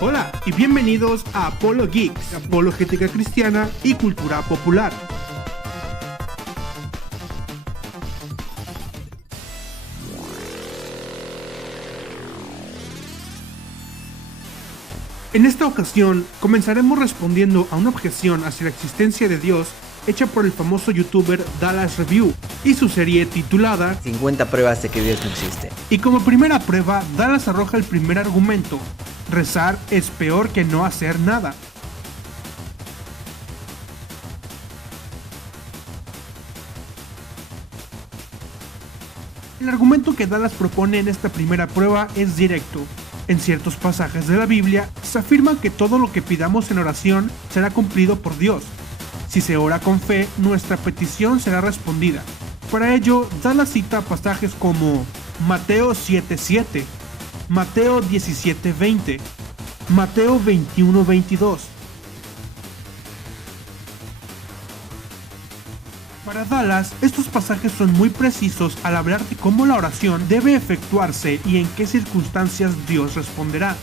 Hola y bienvenidos a Apolo Geeks, apologética cristiana y cultura popular. En esta ocasión comenzaremos respondiendo a una objeción hacia la existencia de Dios hecha por el famoso youtuber Dallas Review y su serie titulada 50 pruebas de que Dios no existe. Y como primera prueba, Dallas arroja el primer argumento: rezar es peor que no hacer nada. El argumento que Dallas propone en esta primera prueba es directo. En ciertos pasajes de la Biblia se afirma que todo lo que pidamos en oración será cumplido por Dios. Si se ora con fe, nuestra petición será respondida. Para ello, Dallas cita pasajes como Mateo 7:7, Mateo 17:20, Mateo 21:22. Para Dallas, estos pasajes son muy precisos al hablar de cómo la oración debe efectuarse y en qué circunstancias Dios responderá.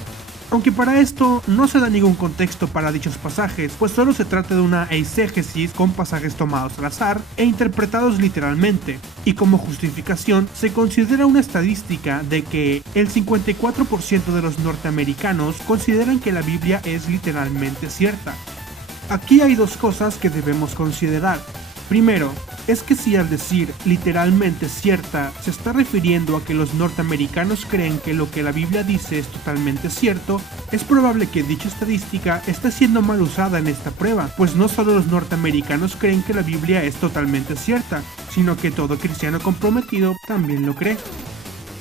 Aunque para esto no se da ningún contexto para dichos pasajes, pues solo se trata de una eisegesis con pasajes tomados al azar e interpretados literalmente, y como justificación se considera una estadística de que el 54% de los norteamericanos consideran que la Biblia es literalmente cierta. Aquí hay dos cosas que debemos considerar. Primero, es que si al decir literalmente cierta se está refiriendo a que los norteamericanos creen que lo que la Biblia dice es totalmente cierto, es probable que dicha estadística esté siendo mal usada en esta prueba, pues no solo los norteamericanos creen que la Biblia es totalmente cierta, sino que todo cristiano comprometido también lo cree.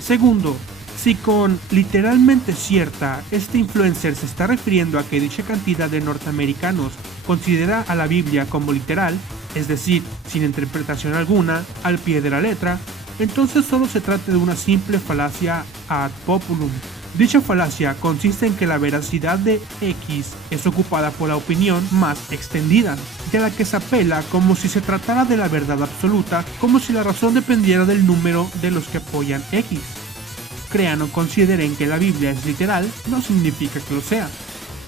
Segundo, si con literalmente cierta este influencer se está refiriendo a que dicha cantidad de norteamericanos considera a la Biblia como literal, es decir, sin interpretación alguna, al pie de la letra, entonces solo se trata de una simple falacia ad populum. Dicha falacia consiste en que la veracidad de X es ocupada por la opinión más extendida, de la que se apela como si se tratara de la verdad absoluta, como si la razón dependiera del número de los que apoyan X. Crean o consideren que la Biblia es literal, no significa que lo sea.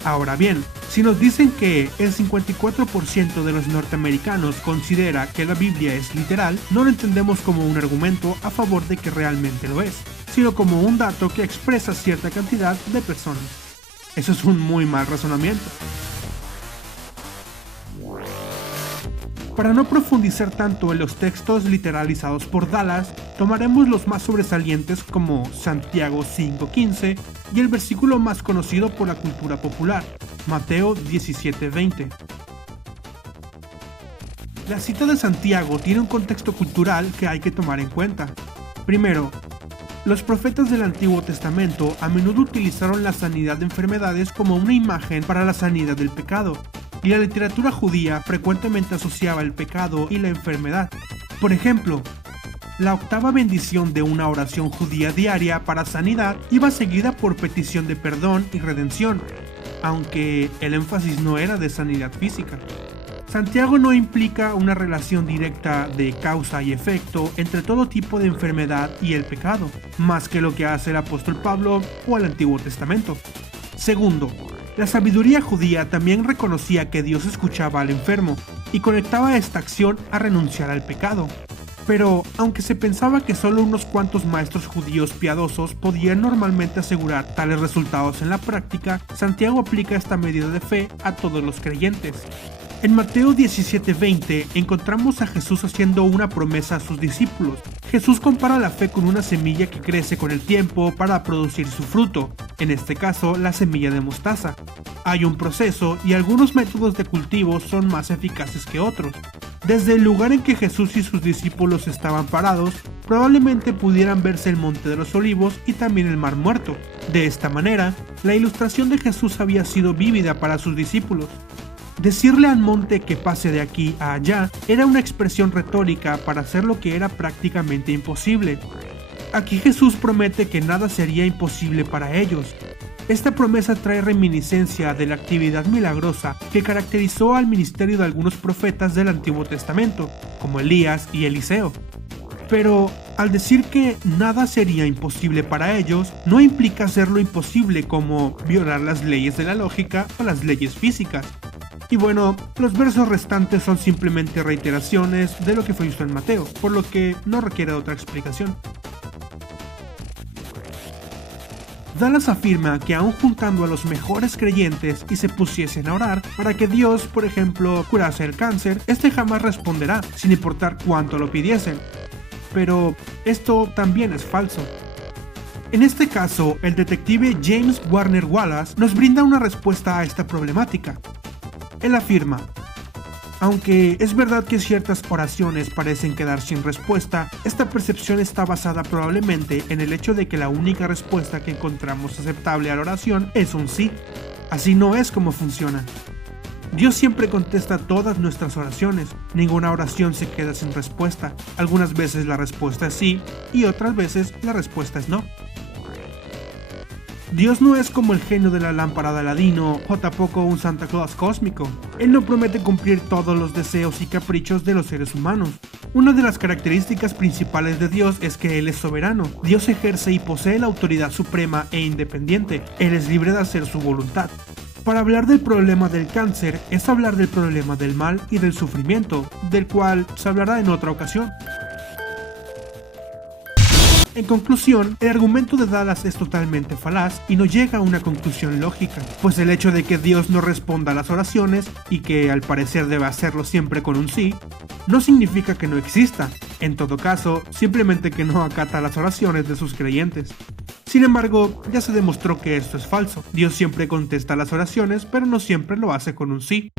Ahora bien, si nos dicen que el 54% de los norteamericanos considera que la Biblia es literal, no lo entendemos como un argumento a favor de que realmente lo es, sino como un dato que expresa cierta cantidad de personas. Eso es un muy mal razonamiento. Para no profundizar tanto en los textos literalizados por Dallas, tomaremos los más sobresalientes como Santiago 5:15 y el versículo más conocido por la cultura popular, Mateo 17:20. La cita de Santiago tiene un contexto cultural que hay que tomar en cuenta. Primero, los profetas del Antiguo Testamento a menudo utilizaron la sanidad de enfermedades como una imagen para la sanidad del pecado, y la literatura judía frecuentemente asociaba el pecado y la enfermedad. Por ejemplo, la octava bendición de una oración judía diaria para sanidad iba seguida por petición de perdón y redención, aunque el énfasis no era de sanidad física. Santiago no implica una relación directa de causa y efecto entre todo tipo de enfermedad y el pecado, más que lo que hace el apóstol Pablo o el Antiguo Testamento. Segundo, la sabiduría judía también reconocía que Dios escuchaba al enfermo y conectaba esta acción a renunciar al pecado. Pero, aunque se pensaba que solo unos cuantos maestros judíos piadosos podían normalmente asegurar tales resultados en la práctica, Santiago aplica esta medida de fe a todos los creyentes. En Mateo 17:20 encontramos a Jesús haciendo una promesa a sus discípulos. Jesús compara la fe con una semilla que crece con el tiempo para producir su fruto, en este caso la semilla de mostaza. Hay un proceso y algunos métodos de cultivo son más eficaces que otros. Desde el lugar en que Jesús y sus discípulos estaban parados, probablemente pudieran verse el Monte de los Olivos y también el Mar Muerto. De esta manera, la ilustración de Jesús había sido vívida para sus discípulos. Decirle al monte que pase de aquí a allá era una expresión retórica para hacer lo que era prácticamente imposible. Aquí Jesús promete que nada sería imposible para ellos. Esta promesa trae reminiscencia de la actividad milagrosa que caracterizó al ministerio de algunos profetas del Antiguo Testamento, como Elías y Eliseo. Pero al decir que nada sería imposible para ellos, no implica hacer lo imposible como violar las leyes de la lógica o las leyes físicas. Y bueno, los versos restantes son simplemente reiteraciones de lo que fue visto en Mateo, por lo que no requiere otra explicación. Dallas afirma que aún juntando a los mejores creyentes y se pusiesen a orar para que Dios, por ejemplo, curase el cáncer, este jamás responderá, sin importar cuánto lo pidiesen. Pero esto también es falso. En este caso, el detective James Warner Wallace nos brinda una respuesta a esta problemática. Él afirma: aunque es verdad que ciertas oraciones parecen quedar sin respuesta, esta percepción está basada probablemente en el hecho de que la única respuesta que encontramos aceptable a la oración es un sí. Así no es como funciona. Dios siempre contesta todas nuestras oraciones, ninguna oración se queda sin respuesta. Algunas veces la respuesta es sí y otras veces la respuesta es no. Dios no es como el genio de la lámpara de Aladino o tampoco un Santa Claus cósmico. Él no promete cumplir todos los deseos y caprichos de los seres humanos. Una de las características principales de Dios es que Él es soberano. Dios ejerce y posee la autoridad suprema e independiente. Él es libre de hacer su voluntad. Para hablar del problema del cáncer es hablar del problema del mal y del sufrimiento, del cual se hablará en otra ocasión. En conclusión, el argumento de Dallas es totalmente falaz y no llega a una conclusión lógica, pues el hecho de que Dios no responda a las oraciones, y que al parecer debe hacerlo siempre con un sí, no significa que no exista. En todo caso, simplemente que no acata las oraciones de sus creyentes. Sin embargo, ya se demostró que esto es falso. Dios siempre contesta las oraciones, pero no siempre lo hace con un sí.